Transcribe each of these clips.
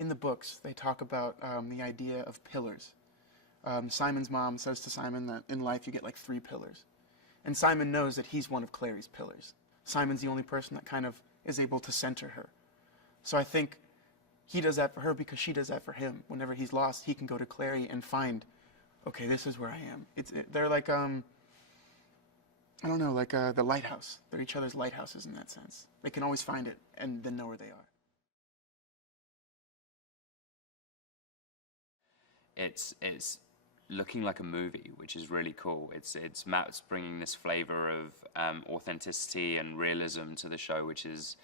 in the books, they talk about the idea of pillars. Simon's mom says to Simon that in life you get like 3 pillars. And Simon knows that he's one of Clary's pillars. Simon's the only person that kind of is able to center her. So I think he does that for her because she does that for him. Whenever he's lost, he can go to Clary and find, okay, this is where I am. They're like, I don't know, like the lighthouse. They're each other's lighthouses in that sense. They can always find it and then know where they are. It's looking like a movie, which is really cool. It's Matt's bringing this flavor of authenticity and realism to the show, which is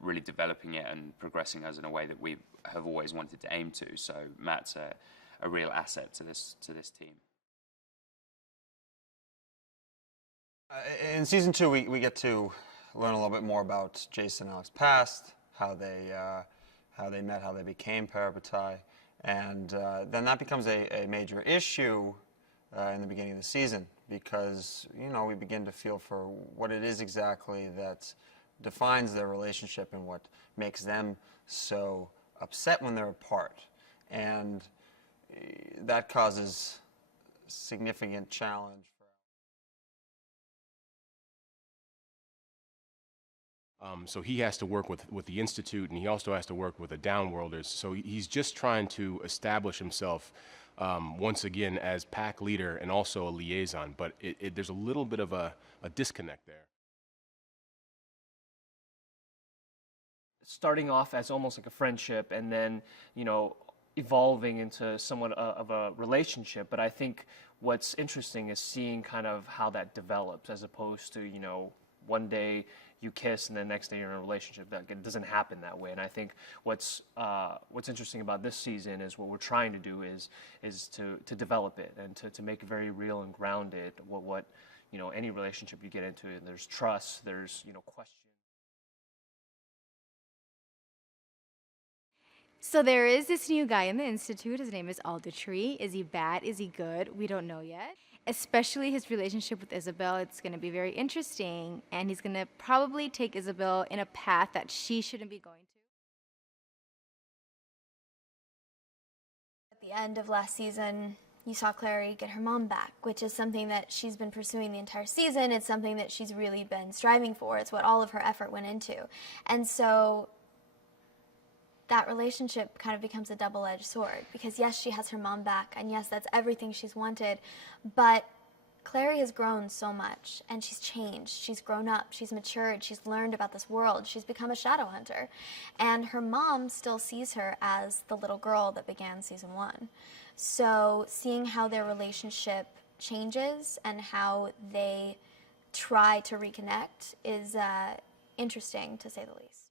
really developing it and progressing us in a way that we have always wanted to aim to. So Matt's a real asset to this team. In season 2, we get to learn a little bit more about Jason and Alex's past, how they met, how they became parabatai, and then that becomes a major issue in the beginning of the season because we begin to feel for what it is exactly that defines their relationship and what makes them so upset when they're apart, and that causes significant challenge. So he has to work with the Institute, and he also has to work with the Downworlders. So he's just trying to establish himself once again as pack leader and also a liaison. But there's a little bit of a disconnect there. Starting off as almost like a friendship, and then evolving into somewhat of a relationship. But I think what's interesting is seeing kind of how that develops, as opposed to one day you kiss and the next day you're in a relationship. That it doesn't happen that way. And I think what's interesting about this season is what we're trying to do is to develop it and to make it very real and grounded. What any relationship you get into, there's trust, there's question. So there is this new guy in the Institute. His name is Aldertree. Is he bad? Is he good? We don't know yet. Especially his relationship with Isabel. It's going to be very interesting. And he's going to probably take Isabel in a path that she shouldn't be going to. At the end of last season, you saw Clary get her mom back, which is something that she's been pursuing the entire season. It's something that she's really been striving for. It's what all of her effort went into. And so that relationship kind of becomes a double-edged sword, because yes, she has her mom back, and yes, that's everything she's wanted, but Clary has grown so much, and she's changed, she's grown up, she's matured, she's learned about this world, she's become a shadow hunter, and her mom still sees her as the little girl that began season 1. So seeing how their relationship changes and how they try to reconnect is interesting, to say the least.